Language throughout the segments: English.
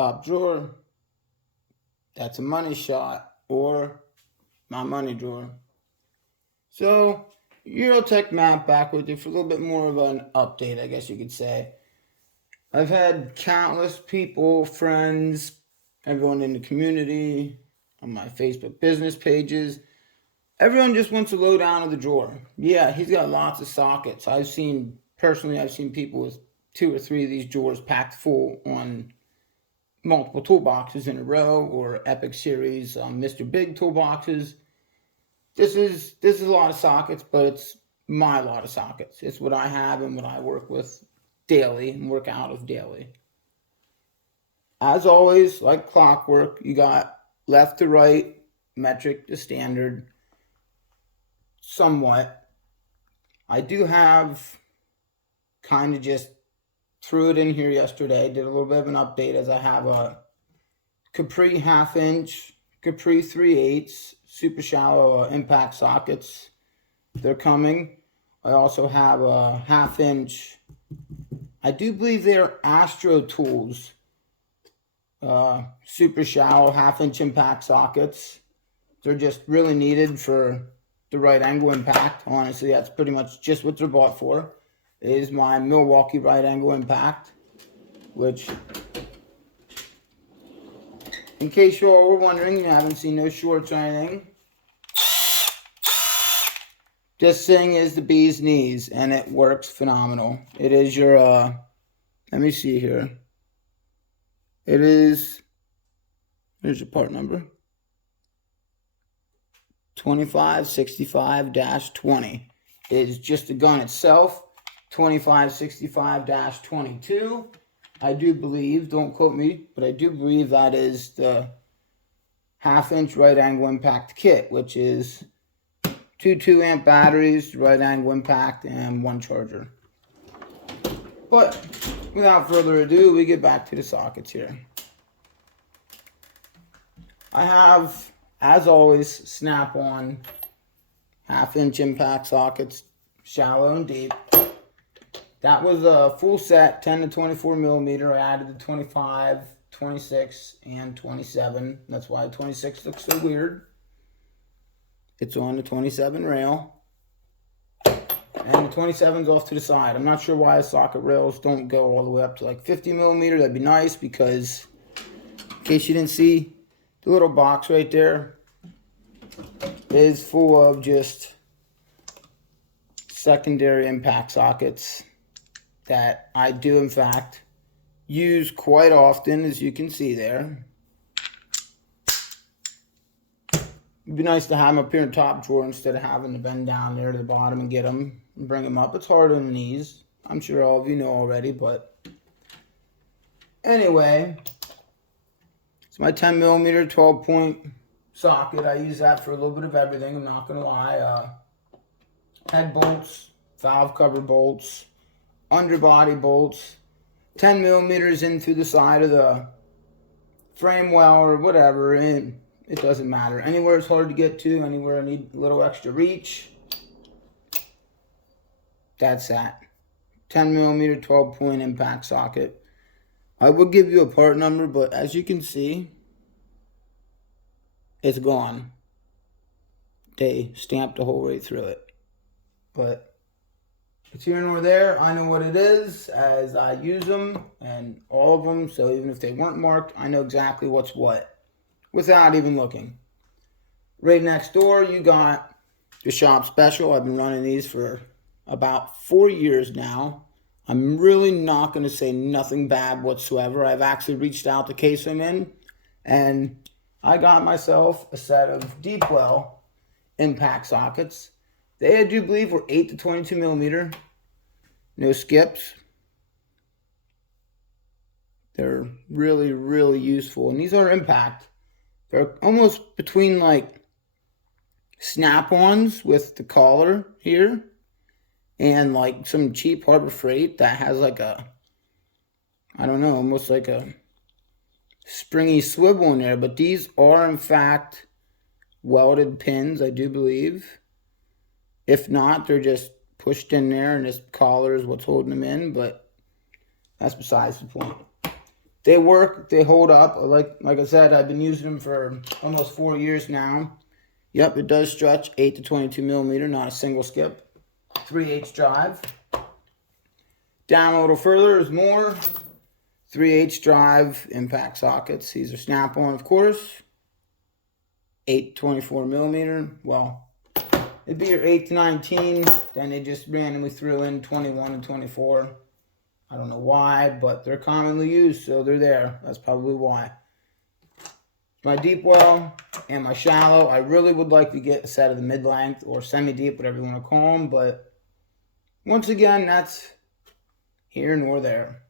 top drawer, that's a money shot, or my money drawer. So, Eurotech Matt back with you for a little bit more of an update, I guess you could say. I've had countless people, friends, everyone in the community, on my Facebook business pages. Everyone just wants a lowdown of the drawer. Yeah, he's got lots of sockets. I've seen people with two or three of these drawers packed full on multiple toolboxes in a row, or Epic Series Mr. Big toolboxes. This is a lot of sockets, but it's my lot of sockets. It's what I have and what I work with daily and work out of daily. As always, like clockwork, you got left to right, metric to standard, somewhat. I do have kind of just threw it in here yesterday, did a little bit of an update, as I have a Capri half inch, Capri 3/8 super shallow impact sockets. They're coming. I also have a half inch, I do believe they're Astro Tools, super shallow half inch impact sockets. They're just really needed for the right angle impact. Honestly, that's pretty much just what they're bought for. It is my Milwaukee right angle impact, which, in case you all were wondering, you haven't seen no shorts or anything, this thing is the bee's knees, and it works phenomenal. It is your, let me see here. It is, here's your part number, 2565-20. It is just the gun itself, 2565-22. I do believe, don't quote me, but I do believe that is the half inch right angle impact kit, which is two 2-amp batteries, right angle impact, and one charger. But without further ado, we get back to the sockets here. I have, as always, Snap-on half inch impact sockets, shallow and deep. That was a full set, 10 to 24 millimeter. I added the 25, 26, and 27. That's why 26 looks so weird. It's on the 27 rail, and the 27's off to the side. I'm not sure why the socket rails don't go all the way up to like 50 millimeter. That'd be nice, because in case you didn't see, the little box right there is full of just secondary impact sockets that I do in fact use quite often, as you can see there. It'd be nice to have them up here in the top drawer instead of having to bend down there to the bottom and get them and bring them up. It's hard on the knees. I'm sure all of you know already, but anyway, it's my 10 millimeter 12-point socket. I use that for a little bit of everything, I'm not gonna lie. Head bolts, valve cover bolts, underbody bolts, 10 millimeters in through the side of the frame well or whatever, and it doesn't matter. Anywhere it's hard to get to, anywhere I need a little extra reach, that's that. 10 millimeter 12-point impact socket. I would give you a part number, but as you can see, it's gone. They stamped a hole right through it. But it's here nor there. I know what it is as I use them, and all of them, so even if they weren't marked, I know exactly what's what without even looking. Right next door, you got the Shop Special. I've been running these for about 4 years now. I'm really not going to say nothing bad whatsoever. I've actually reached out to case them in, and I got myself a set of Deepwell impact sockets. They, I do believe, were 8 to 22 millimeter. No skips. They're really, really useful. And these are impact. They're almost between like Snap-ons with the collar here and like some cheap Harbor Freight that has like a, I don't know, almost like a springy swivel in there. But these are in fact welded pins, I do believe. If not, they're just pushed in there, and this collar is what's holding them in, but that's besides the point. They work, they hold up. Like I said, I've been using them for almost 4 years now. Yep, it does stretch 8 to 22 millimeter, not a single skip. 3/8 drive. Down a little further is more 3/8 drive impact sockets. These are Snap-on, of course. 8 to 24 millimeter. Well, it'd be your 8 to 19. Then they just randomly threw in 21 and 24. I don't know why, but they're commonly used, so they're there. That's probably why. My deep well and my shallow, I really would like to get a set of the mid-length or semi-deep, whatever you want to call them, but once again, that's here nor there.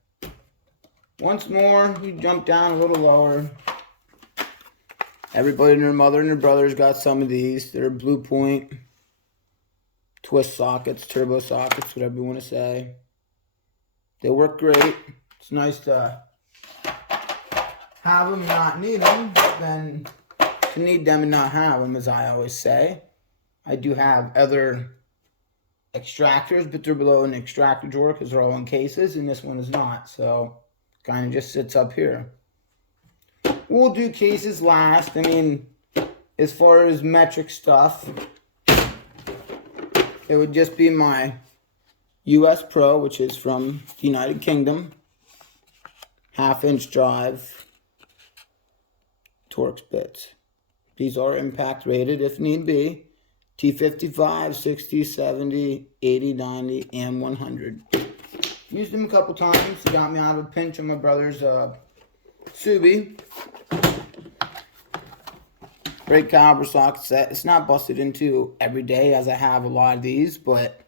Once more, you jump down a little lower. Everybody and their mother and their brother's got some of these. They're Blue Point twist sockets, turbo sockets, whatever you want to say. They work great. It's nice to have them and not need them than to need them and not have them, as I always say. I do have other extractors, but they're below an extractor drawer because they're all in cases, and this one is not. So kind of just sits up here. We'll do cases last. I mean, as far as metric stuff, it would just be my US Pro, which is from the United Kingdom. 1/2-inch drive Torx bits. These are impact rated if need be. T55, 60, 70, 80, 90, and 100. Used them a couple times. They got me out of a pinch on my brother's Subi. Great caliber socket set. It's not busted into every day as I have a lot of these, but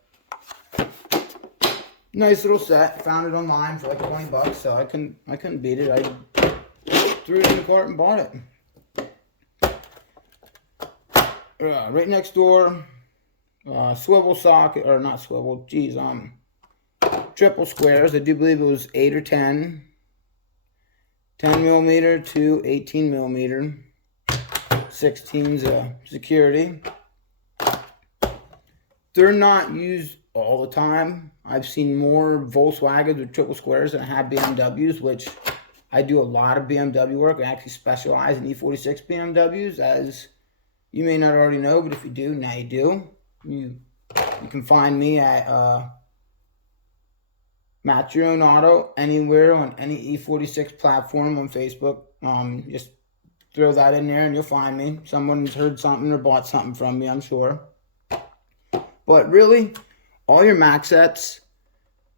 nice little set. Found it online for like 20 bucks, so I couldn't beat it. I threw it in the cart and bought it. Right next door, swivel socket, or not swivel, geez, triple squares. I do believe it was 8 or 10. 10 millimeter to 18 millimeter. 16's security. They're not used all the time. I've seen more Volkswagens with triple squares than I have BMWs, which I do a lot of BMW work. I actually specialize in E46 BMWs, as you may not already know, but if you do, now you do. You can find me at Matt Your Own Auto anywhere on any E46 platform on Facebook. Just throw that in there and you'll find me. Someone's heard something or bought something from me, I'm sure. But really, all your Mac sets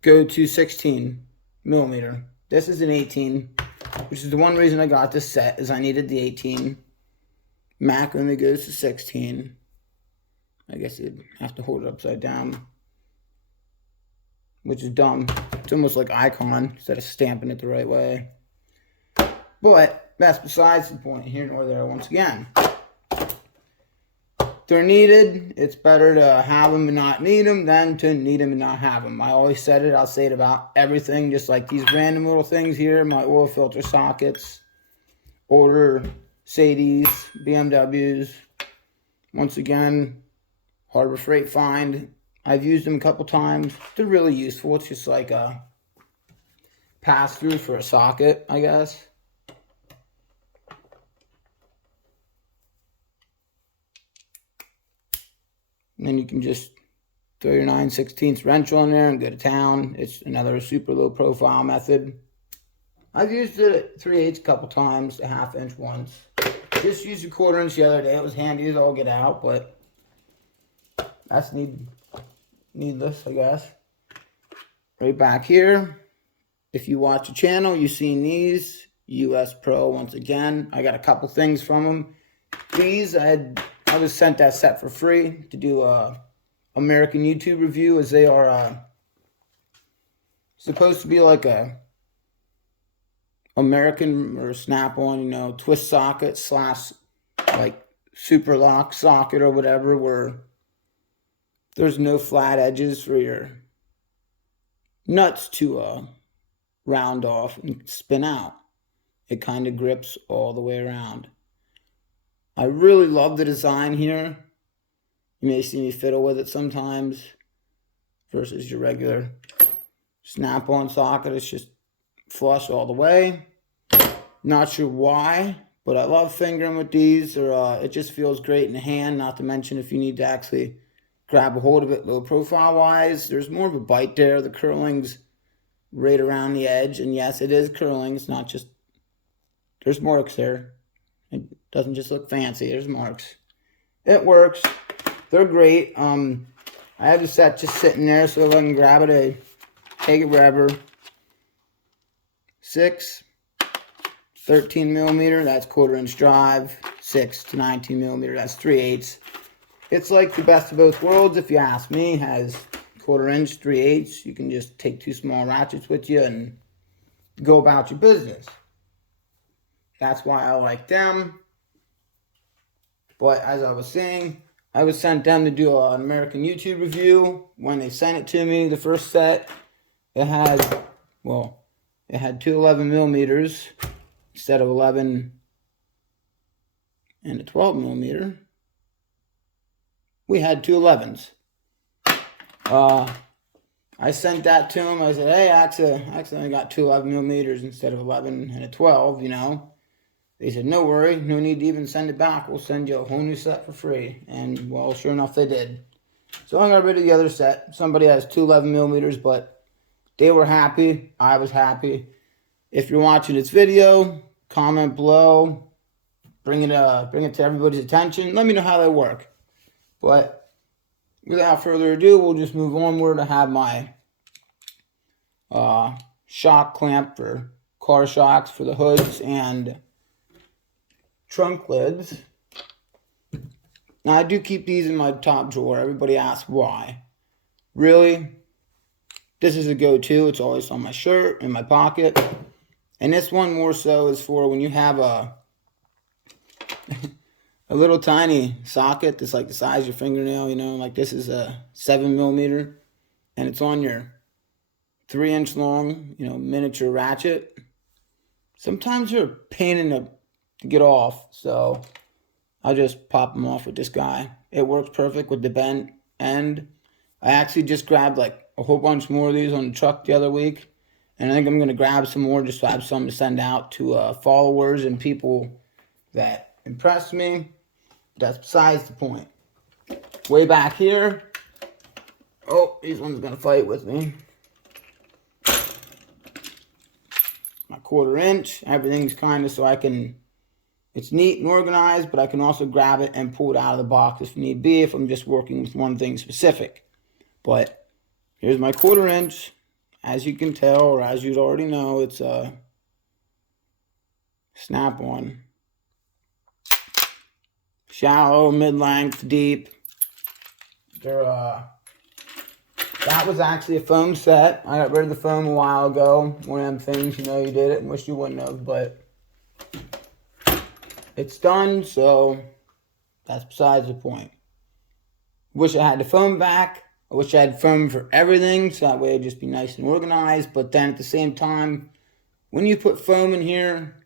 go to 16 millimeter. This is an 18, which is the one reason I got this set, is I needed the 18. Mac only goes to 16. I guess you'd have to hold it upside down, which is dumb. It's almost like Icon instead of stamping it the right way. But that's besides the point here nor there once again. If they're needed, it's better to have them and not need them than to need them and not have them. I always said it. I'll say it about everything, just like these random little things here. My oil filter sockets, older Sadies, BMWs. Once again, Harbor Freight find. I've used them a couple times. They're really useful. It's just like a pass-through for a socket, I guess. And then you can just throw your 9/16 wrench on there and go to town. It's another super low profile method. I've used it at 3/8 a couple times, a 1/2-inch once. Just used a 1/4 inch the other day. It was handy as all get out, but that's needless, I guess. Right back here, if you watch the channel, you've seen these. US Pro, once again. I got a couple things from them. These, I was sent that set for free to do a American YouTube review, as they are supposed to be like a American or Snap-on, you know, twist socket / like super lock socket or whatever, where there's no flat edges for your nuts to round off and spin out. It kind of grips all the way around. I really love the design here. You may see me fiddle with it sometimes versus your regular Snap-on socket. It's just flush all the way. Not sure why, but I love fingering with these. Or it just feels great in the hand. Not to mention if you need to actually grab a hold of it low profile wise, there's more of a bite there. The curling's right around the edge, and yes, it is curling. It's not just, there's marks there. It doesn't just look fancy. There's marks. It works. They're great. I have the set just sitting there, so if I can grab it, I take it wherever. 6, 13 millimeter, that's 1/4 inch drive. 6 to 19 millimeter, that's 3/8. It's like the best of both worlds, if you ask me. It has 1/4 inch, 3/8. You can just take 2 small ratchets with you and go about your business. That's why I like them. But as I was saying, I was sent them to do an American YouTube review. When they sent it to me, the first set, it had 2 11 millimeters instead of 11 and a 12 millimeter. We had 2 11s. I sent that to him. I said, hey, I accidentally got 2 11 millimeters instead of 11 and a 12, you know. They said, no worry, no need to even send it back. We'll send you a whole new set for free. And, well, sure enough, they did. So I got rid of the other set. Somebody has 2 11 millimeters, but they were happy. I was happy. If you're watching this video, comment below. Bring it to everybody's attention. Let me know how they work. But without further ado, we'll just move onward. I have my shock clamp for car shocks for the hoods and trunk lids. Now, I do keep these in my top drawer. Everybody asks why. Really, this is a go-to. It's always on my shirt, in my pocket. And this one more so is for when you have a little tiny socket that's like the size of your fingernail, you know, like this is a 7 millimeter, and it's on your 3-inch long, you know, miniature ratchet. Sometimes they're a pain in the to get off, so I'll just pop them off with this guy. It works perfect with the bent end. I actually just grabbed like a whole bunch more of these on the truck the other week, and I think I'm going to grab some more just so I have some to send out to followers and people that impress me. That's besides the point. Way back here, oh, these ones are going to fight with me. My 1/4 inch, everything's kind of so I can, it's neat and organized, but I can also grab it and pull it out of the box if need be, if I'm just working with one thing specific. But here's my 1/4 inch. As you can tell, or as you'd already know, it's a Snap-on. Shallow, mid-length, deep. That was actually a foam set. I got rid of the foam a while ago. One of them things, you know, you did it and wish you wouldn't have, but it's done, so that's besides the point. Wish I had the foam back. I wish I had foam for everything, so that way it'd just be nice and organized. But then at the same time, when you put foam in here,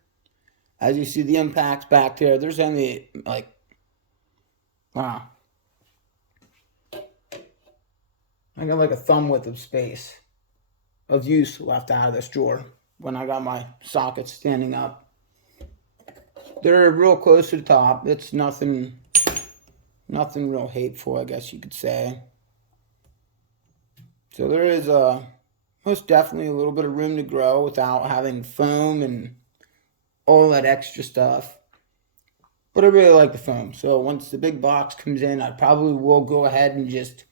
as you see the impacts back there, there's only like, wow. I got like a thumb width of space of use left out of this drawer when I got my sockets standing up. They're real close to the top. It's nothing real hateful, I guess you could say. So there is most definitely a little bit of room to grow without having foam and all that extra stuff. But I really like the foam. So once the big box comes in, I probably will go ahead and just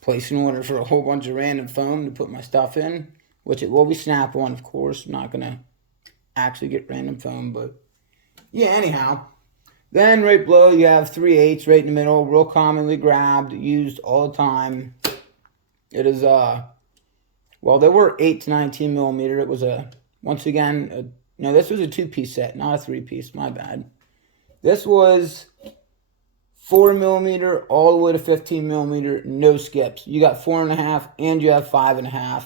place an order for a whole bunch of random foam to put my stuff in, which it will be Snap-on, of course. I'm not going to actually get random foam, but yeah, anyhow. Then right below you have 3/8 right in the middle, real commonly grabbed, used all the time. It is, well, they were 8 to 19 millimeter. It was once again, no, this was a 2-piece set, not a 3-piece, my bad. This was 4 millimeter all the way to 15 millimeter, no skips. You got 4.5 and you have 5.5.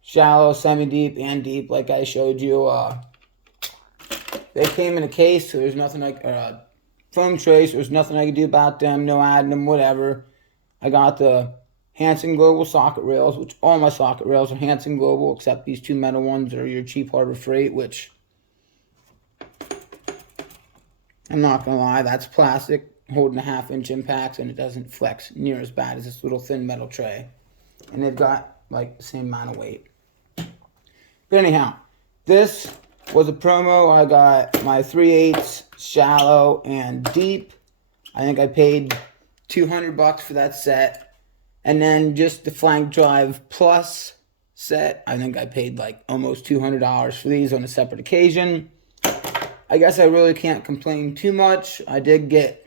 Shallow, semi-deep, and deep, like I showed you. They came in a case, so there's nothing like foam trace. There's nothing I could do about them. No adding them, whatever. I got the Hanson Global socket rails, which all my socket rails are Hanson Global, except these 2 metal ones are your cheap Harbor Freight, which I'm not gonna lie, that's plastic holding a 1/2 inch impacts, and it doesn't flex near as bad as this little thin metal tray. And they've got like the same amount of weight. But anyhow, this was a promo. I got my 3/8 shallow and deep. I think I paid $200 for that set. And then just the Flank Drive Plus set, I think I paid like almost $200 for these on a separate occasion. I guess I really can't complain too much. I did get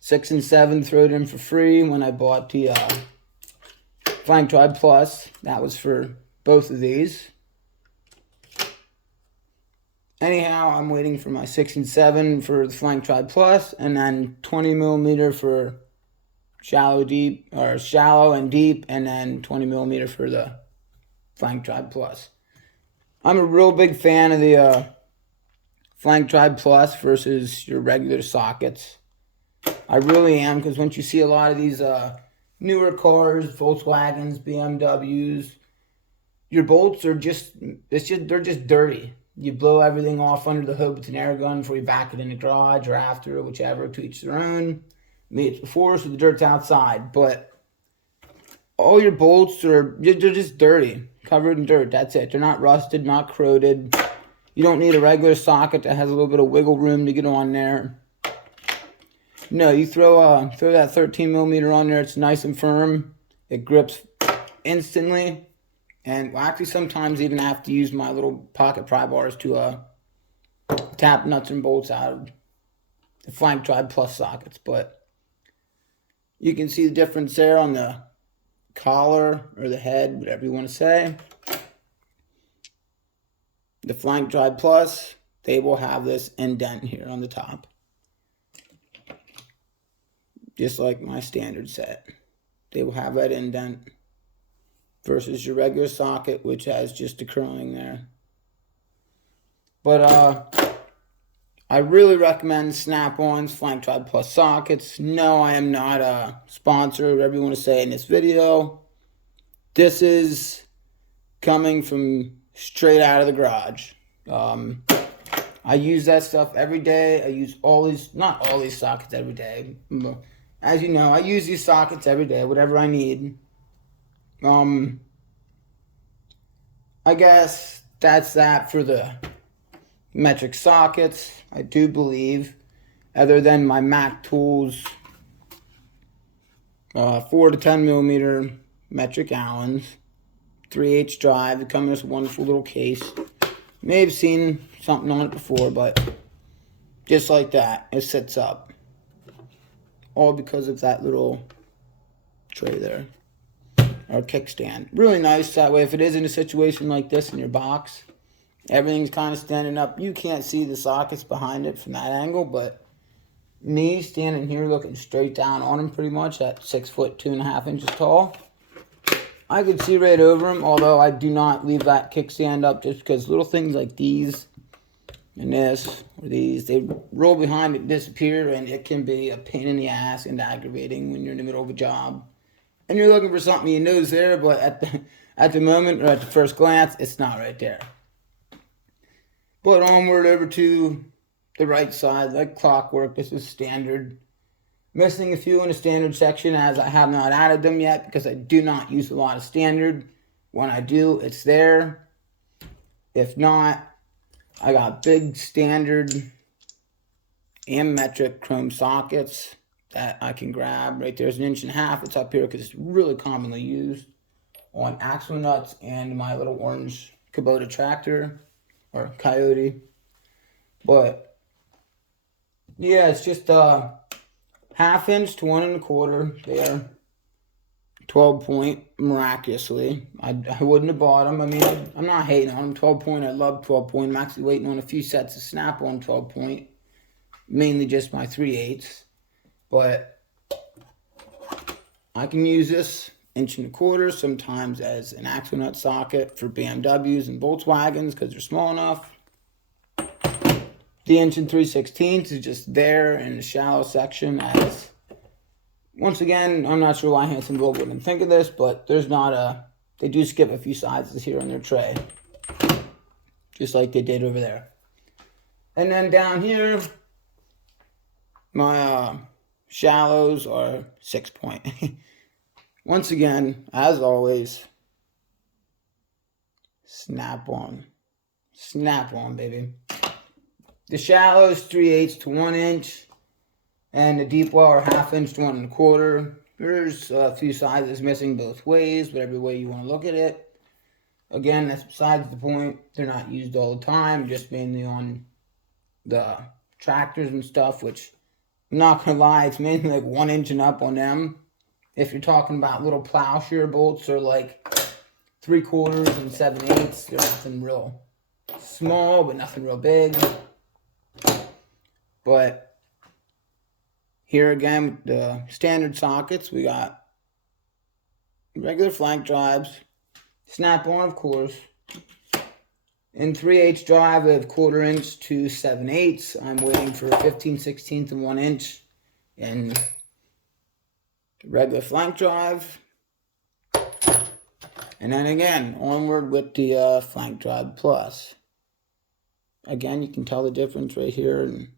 6 and 7 thrown in for free when I bought the Flank Drive Plus. That was for both of these. Anyhow, I'm waiting for my 6 and 7 for the Flank Drive Plus, and then 20mm for shallow and deep, and then 20mm for the Flank Drive Plus. I'm a real big fan of the Flank Drive Plus versus your regular sockets. I really am, because once you see a lot of these newer cars, Volkswagens, BMWs, your bolts are they're just dirty. You blow everything off under the hood with an air gun before you back it in the garage or after, whichever, to each their own. Me, it's before, so the dirt's outside. But all your bolts they're just dirty, covered in dirt. That's it. They're not rusted, not corroded. You don't need a regular socket that has a little bit of wiggle room to get on there. No, you throw that 13mm on there. It's nice and firm. It grips instantly. And actually, sometimes even have to use my little pocket pry bars to tap nuts and bolts out of the Flank Drive Plus sockets. But you can see the difference there on the collar or the head, whatever you want to say. The Flank Drive Plus, they will have this indent here on the top. Just like my standard set. They will have that indent versus your regular socket, which has just a curling there. But I really recommend Snap-on's Flank Drive Plus sockets. No, I am not a sponsor, whatever you want to say in this video. This is coming from straight out of the garage. I use that stuff every day. I use not all these sockets every day. As you know, I use these sockets every day, whatever I need. I guess that's that for the metric sockets. I do believe, other than my Mac Tools 4 to 10mm metric Allens, 3/8 drive. They come in this wonderful little case. You may have seen something on it before, but just like that, it sits up. All because of that little tray there, or kickstand. Really nice that way. If it is in a situation like this in your box, everything's kind of standing up. You can't see the sockets behind it from that angle, but me standing here looking straight down on them pretty much at 6 foot 2.5 inches tall, I could see right over them, although I do not leave that kickstand up just because little things like these and this or these, they roll behind it, disappear, and it can be a pain in the ass and aggravating when you're in the middle of a job and you're looking for something you know is there, but at the moment or at the first glance, it's not right there. But onward over to the right side, like clockwork. This is standard. Missing a few in the standard section as I have not added them yet because I do not use a lot of standard. When I do, it's there. If not, I got big standard and metric chrome sockets that I can grab. Right there's 1.5 inches. It's up here because it's really commonly used on axle nuts and my little orange Kubota tractor or Coyote. But yeah, it's just 1/2 inch to 1 1/4 there. 12 point, miraculously. I wouldn't have bought them. I mean, I'm not hating on them. 12 point, I love 12 point. I'm actually waiting on a few sets of Snap-on 12 point. Mainly just my 3/8. But I can use this 1 1/4 sometimes as an axle nut socket for BMWs and Volkswagens because they're small enough. The 1 3/16 is just there in the shallow section as, once again, I'm not sure why Hansenville wouldn't think of this, but there's not they do skip a few sizes here on their tray. Just like they did over there. And then down here, My shallows are 6-point. Once again, as always, snap on. Snap on, baby. The shallows 3/8 to 1 inch, and the deep well are 1/2 inch to 1 1/4. There's a few sizes missing both ways, whatever way you want to look at it. Again, that's besides the point. They're not used all the time, just mainly on the tractors and stuff, which I'm not gonna lie, it's mainly like 1 inch and up on them. If you're talking about little plowshare bolts or like 3/4 and 7/8, they're nothing real small, but nothing real big. But here again, with the standard sockets, we got regular flank drives, snap-on, of course. In 3/8 drive, we have 1/4 inch to 7/8. I'm waiting for 15/16 and 1 inch in regular flank drive. And then again, onward with the flank drive plus. Again, you can tell the difference right here. And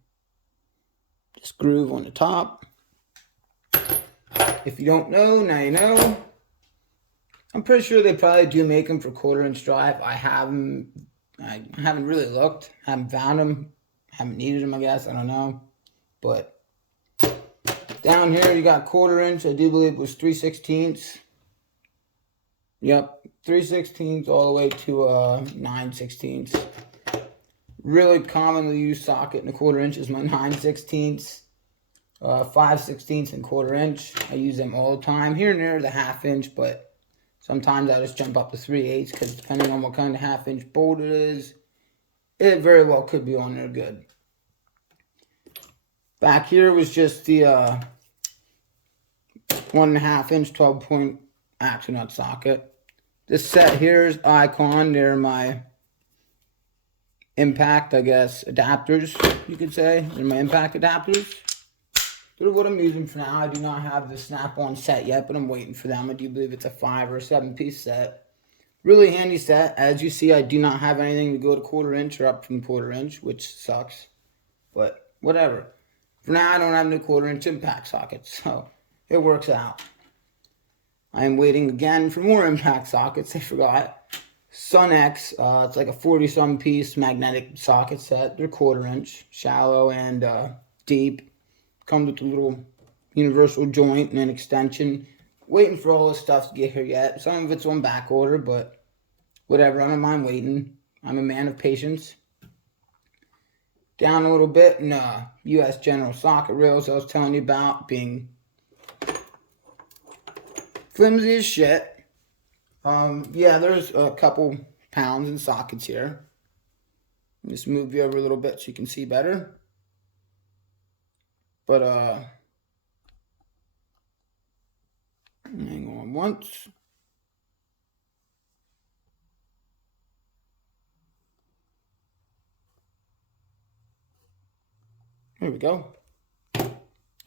this groove on the top. If you don't know, now you know. I'm pretty sure they probably do make them for 1/4 inch drive. I haven't really looked. Haven't found them. Haven't needed them, I guess. I don't know. But down here, you got 1/4 inch. I do believe it was 3/16. Yep, 3/16 all the way to 9/16. Really commonly used socket in a 1/4 inch is my 9/16. 5/16 and 1/4 inch. I use them all the time. Here and there, the 1/2 inch, but sometimes I just jump up to 3/8 because depending on what kind of 1/2 inch bolt it is, it very well could be on there good. Back here was just the 1.5 inch 12-point axle nut socket. This set here is Icon. They're my impact, I guess, adapters, you could say. They're my impact adapters. They're what I'm using for now. I do not have the snap-on set yet, but I'm waiting for them. I do believe it's a 5 or a 7-piece set. Really handy set. As you see, I do not have anything to go to 1/4 inch or up from 1/4 inch, which sucks. But whatever. For now, I don't have no 1/4 inch impact sockets, so it works out. I am waiting again for more impact sockets. I forgot. Sun-X, it's like a 40-some piece magnetic socket set. They're 1/4 inch, shallow and deep. Comes with a little universal joint and an extension. Waiting for all this stuff to get here yet. Some of it's on back order, but whatever. I don't mind waiting. I'm a man of patience. Down a little bit in U.S. General socket rails I was telling you about being flimsy as shit. Yeah, there's a couple pounds in sockets here. Just move you over a little bit so you can see better. But hang on once. There we go.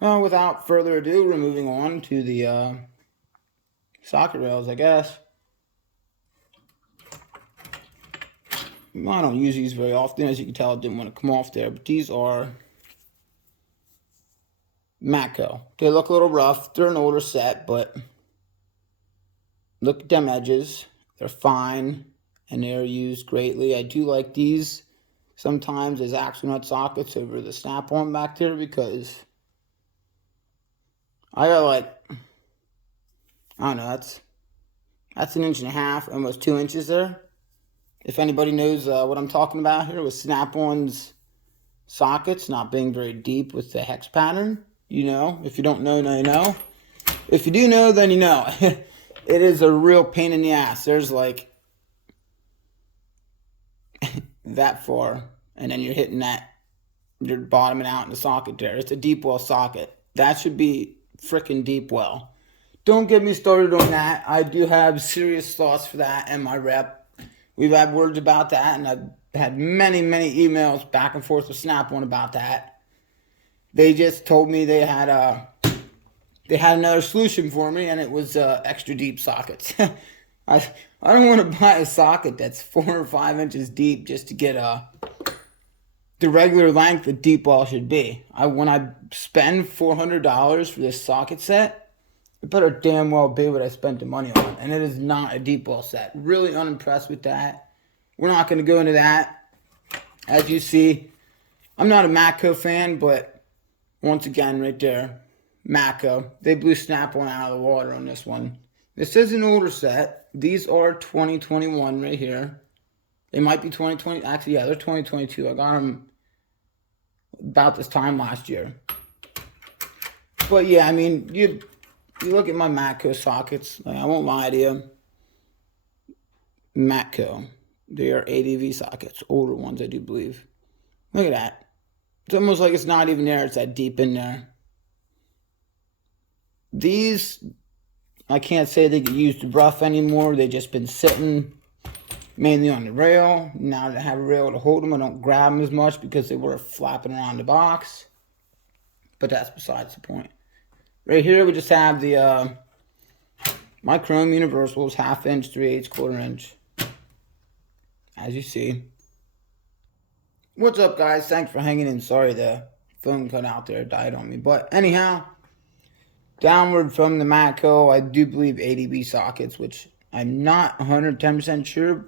Without further ado, we're moving on to the socket rails, I guess. I don't use these very often. As you can tell, it didn't want to come off there. But these are Matco. They look a little rough. They're an older set, but look at them edges. They're fine, and they're used greatly. I do like these sometimes as axle nut sockets over the snap-on back there because I got like, I don't know, that's 1.5 inches, almost 2 inches there. If anybody knows what I'm talking about here with snap-ons sockets not being very deep with the hex pattern, you know. If you don't know, now you know. If you do know, then you know. It is a real pain in the ass. There's like that far, and then you're hitting that, you're bottoming out in the socket there. It's a deep well socket. That should be freaking deep well. Don't get me started on that. I do have serious thoughts for that and my rep. We've had words about that, and I've had many, many emails back and forth with Snap-on about that. They just told me they had another solution for me, and it was extra deep sockets. I don't want to buy a socket that's 4 or 5 inches deep just to get the regular length the deep ball should be. When I spend $400 for this socket set, it better damn well be what I spent the money on. And it is not a deep ball set. Really unimpressed with that. We're not going to go into that. As you see, I'm not a Matco fan, but once again, right there, Matco. They blew Snap-on out of the water on this one. This is an older set. These are 2021 right here. They might be 2020. Actually, yeah, they're 2022. I got them about this time last year. But yeah, I mean, you look at my Matco sockets. Like, I won't lie to you. Matco. They are ADV sockets. Older ones, I do believe. Look at that. It's almost like it's not even there. It's that deep in there. These, I can't say they get used to rough anymore. They've just been sitting mainly on the rail. Now that I have a rail to hold them, I don't grab them as much because they were flapping around the box. But that's besides the point. Right here, we just have the my Chrome Universals, 1/2 inch, 3/8, 1/4 inch. As you see. What's up, guys? Thanks for hanging in. Sorry the phone cut out there, died on me. But anyhow, downward from the Matco, I do believe ADV sockets, which I'm not 110% sure.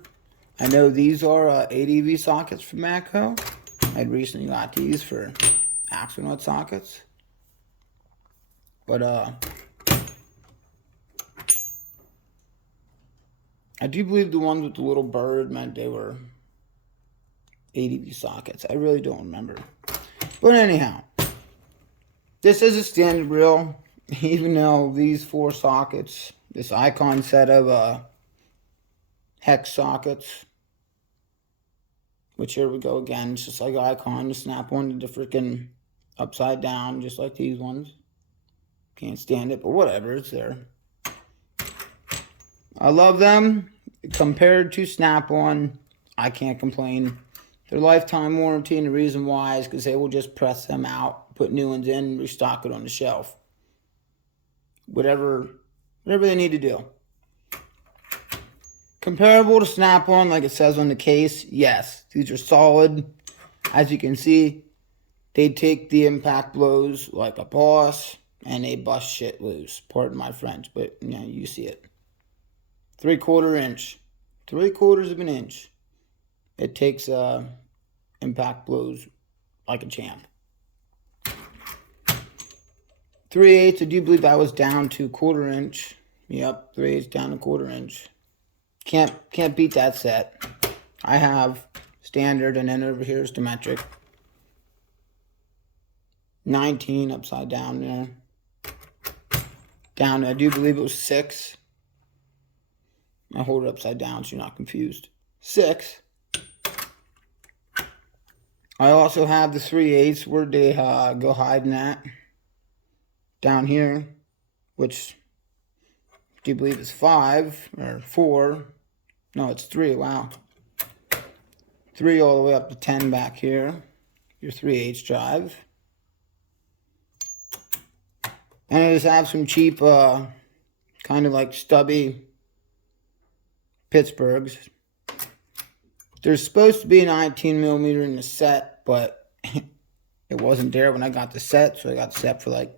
I know these are ADV sockets from Matco. I recently got these for axle nut sockets. But I do believe the ones with the little bird meant they were ADV sockets. I really don't remember. But anyhow, this is a standard reel. Even though these 4 sockets, this Icon set of hex sockets, which here we go again. It's just like Icon, to snap one to the freaking upside down, just like these ones. Can't stand it, but whatever, it's there. I love them. Compared to Snap-on, I can't complain. Their lifetime warranty, and the reason why is because they will just press them out, put new ones in, and restock it on the shelf. Whatever they need to do. Comparable to Snap-on, like it says on the case, yes. These are solid. As you can see, they take the impact blows like a boss, and they bust shit loose. Pardon my French, but yeah, you see it. 3/4 inch. 3/4 of an inch. It takes impact blows like a champ. 3/8, I do believe I was down to 1/4 inch. Yep, 3/8 down to 1/4 inch. Can't beat that set. I have standard, and then over here is the metric. 19 upside down there. Down, I do believe it was 6. I hold it upside down so you're not confused. 6. I also have the 3/8. Where they go hiding at? Down here, which I do believe is 5 or 4. No, it's 3. Wow. 3 all the way up to 10 back here. Your 3/8 drive. And I just have some cheap, kind of like stubby Pittsburghs. There's supposed to be a 19mm in the set, but it wasn't there when I got the set, so I got the set for like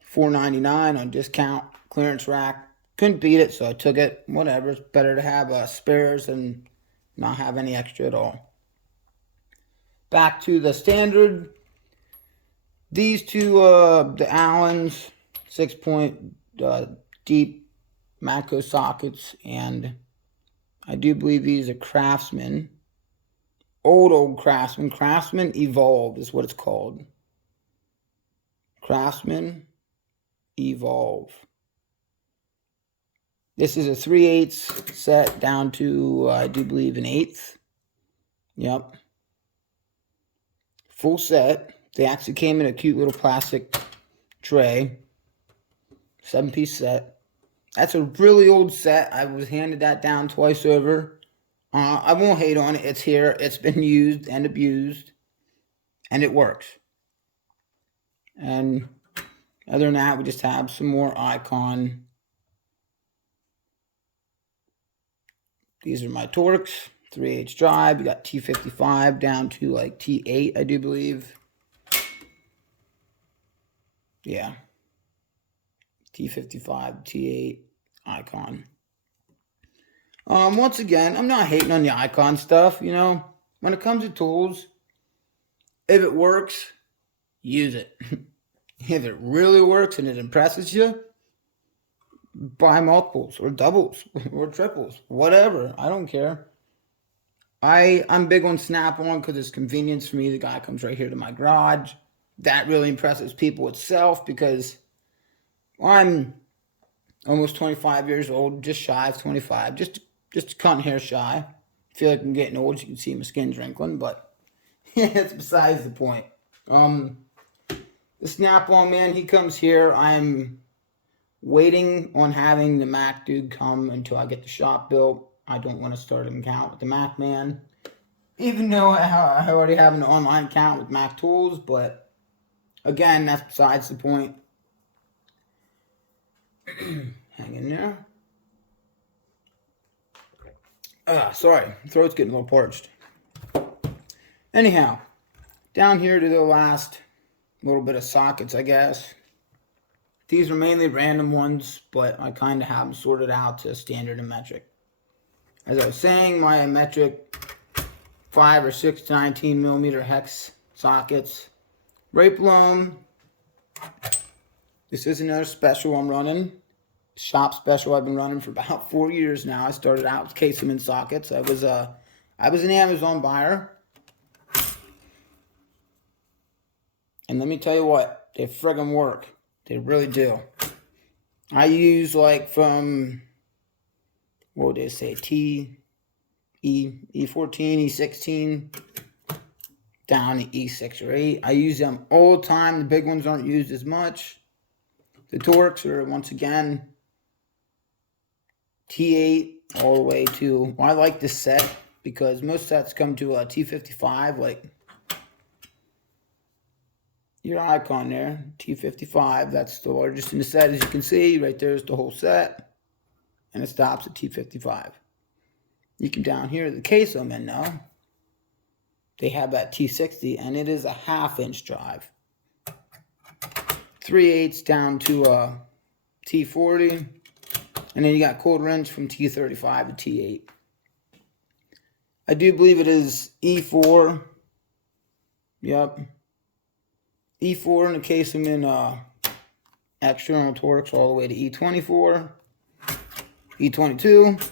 $4.99 on discount, clearance rack. Couldn't beat it, so I took it. Whatever, it's better to have spares than not have any extra at all. Back to the standard. These two, the Allens 6-point deep Matco sockets, and I do believe these are Craftsman. Old Craftsman. Craftsman Evolve is what it's called. Craftsman Evolve. This is a 3/8 set down to, I do believe, an 1/8. Yep. Full set. They actually came in a cute little plastic tray. 7-piece set. That's a really old set. I was handed that down twice over. I won't hate on it. It's here. It's been used and abused. And it works. And other than that, we just have some more Icon. These are my Torx. 3/8 drive. You got T55 down to like T8, I do believe. Yeah. T55, T8 icon. Once again, I'm not hating on the icon stuff, you know. When it comes to tools, if it works, use it. If it really works and it impresses you, buy multiples or doubles or triples, whatever. I don't care. I'm big on Snap-on because it's convenience for me. The guy comes right here to my garage. That really impresses people itself because I'm almost 25 years old, just shy of 25, just a cunt hair shy. I feel like I'm getting old. As you can see my skin's wrinkling, but it's besides the point. The Snap-on man, he comes here. I'm waiting on having the Mac dude come until I get the shop built. I don't want to start an account with the Mac man, even though I already have an online account with Mac Tools, but again, that's besides the point. Hang in there. Sorry, throat's getting a little parched. Anyhow, down here to the last little bit of sockets, I guess. These are mainly random ones, but I kind of have them sorted out to standard and metric. As I was saying, my metric 5 or 6 to 19 millimeter hex sockets, right below them. This is another special I'm running. Shop special I've been running for about 4 years now. I started out with Caseman sockets. I was an Amazon buyer. And let me tell you what, they friggin' work. They really do. I use like from, what would they say, E14, E16, down to E6 or 8. I use them all the time. The big ones aren't used as much. The Torx are, once again, T8 all the way to, well, I like this set because most sets come to a T55, like your icon there, T55. That's the largest in the set, as you can see. Right there's the whole set, and it stops at T55. You come down here to the case I'm in now. They have that T60, and it is a 1/2-inch drive. 3/8 down to T40, and then you got 1/4 inch from T35 to T8. I do believe it is E4. Yep. E4 in the case I'm in external Torx all the way to E24, E22.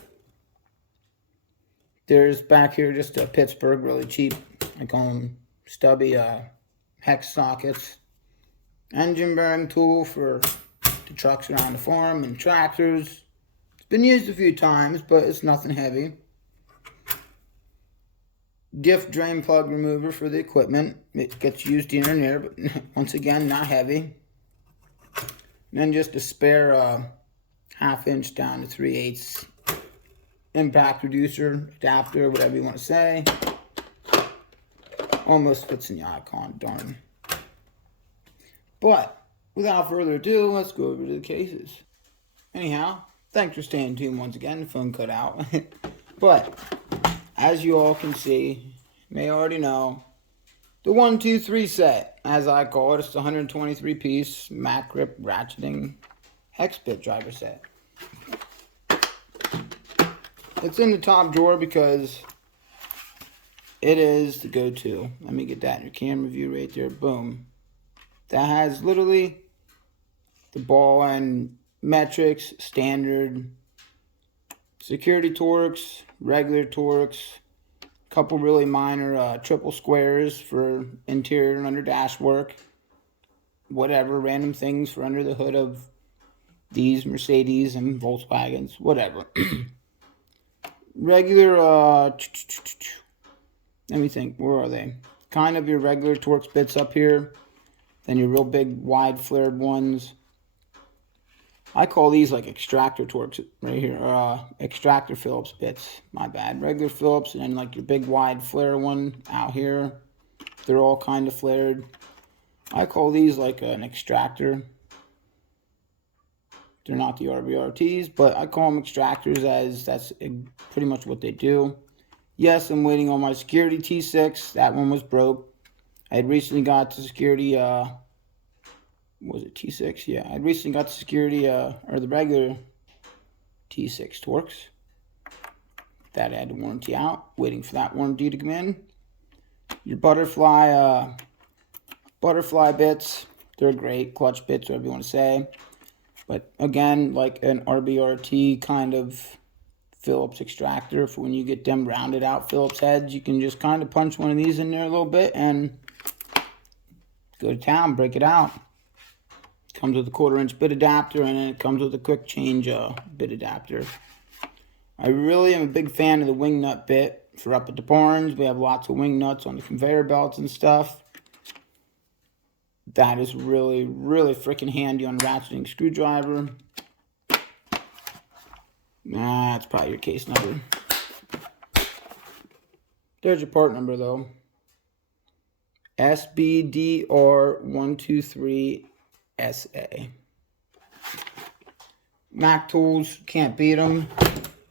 There's back here just a Pittsburgh, really cheap. I call them stubby hex sockets. Engine bearing tool for the trucks around the farm and tractors. It's been used a few times, but it's nothing heavy. Diff drain plug remover for the equipment. It gets used here and there, but once again, not heavy. And then just a spare 1/2-inch down to 3/8 impact reducer, adapter, whatever you want to say. Almost fits in the icon, darn. But without further ado, let's go over to the cases. Anyhow, thanks for staying tuned once again. The phone cut out. But as you all can see, you may already know, the 1, 2, 3 set, as I call it. It's the 123 piece Mac Grip ratcheting hex bit driver set. It's in the top drawer because it is the go-to. Let me get that in your camera view right there. Boom. That has literally the ball and metrics, standard, security Torx, regular Torx, couple really minor triple squares for interior and under dash work, whatever, random things for under the hood of these Mercedes and Volkswagens, whatever. Regular, let me think, where are they? Kind of your regular Torx bits up here, then your real big wide flared ones. I call these like extractor Torx right here, extractor Phillips bits, my bad. Regular Phillips, and then like your big wide flare one out here. They're all kind of flared. I call these like an extractor. They're not the RBRTs, but I call them extractors as that's pretty much what they do. Yes, I'm waiting on my Security T6. That one was broke. I had recently got the Security, was it T6? Yeah, I recently got the Security, or the regular T6 Torx. That I had the warranty out. Waiting for that warranty to come in. Your butterfly bits, they're great. Clutch bits, whatever you want to say. But again, like an RBRT kind of Phillips extractor, for when you get them rounded out Phillips heads, you can just kind of punch one of these in there a little bit and go to town, break it out. Comes with a 1/4-inch bit adapter, and then it comes with a quick change bit adapter. I really am a big fan of the wing nut bit for up at the barns. We have lots of wing nuts on the conveyor belts and stuff. That is really, really freaking handy on a ratcheting screwdriver. Nah, that's probably your case number. There's your part number, though. SBDR123SA. Mac Tools, can't beat them.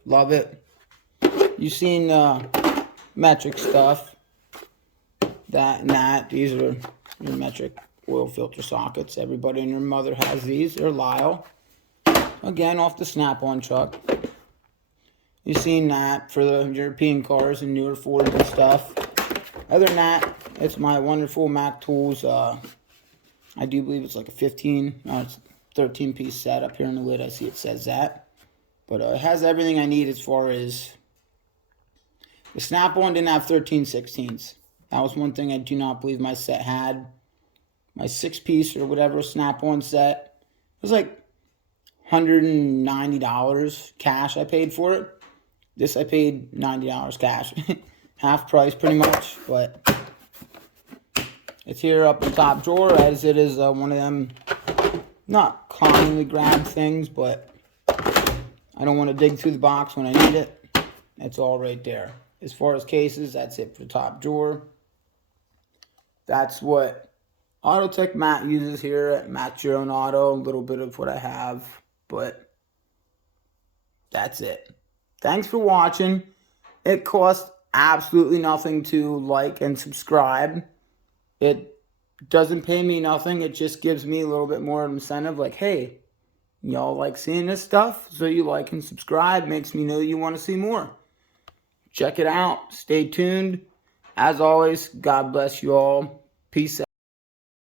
Love it. You've seen metric stuff. That and that. These are your metric oil filter sockets. Everybody and their mother has these. They're Lyle. Again, off the Snap-on truck. You've seen that for the European cars and newer Fords and stuff. Other than that, it's my wonderful Mac Tools. I do believe it's like a 13-piece set. Up here in the lid, I see it says that. But it has everything I need as far as... The Snap-on didn't have 13/16s. That was one thing I do not believe my set had. My 6-piece or whatever Snap-on set. It was like $190 cash I paid for it. This I paid $90 cash. Half price pretty much, but it's here up in the top drawer, as it is one of them not commonly grabbed things, but I don't want to dig through the box when I need it. It's all right there. As far as cases, that's it for the top drawer. That's what Autotech Matt uses here at Matt Your Own Auto. A little bit of what I have, but that's it. Thanks for watching. It costs absolutely nothing to like and subscribe. It doesn't pay me nothing. It just gives me a little bit more incentive. Like, hey, y'all like seeing this stuff? So you like and subscribe. Makes me know you want to see more. Check it out. Stay tuned. As always, God bless you all. Peace out.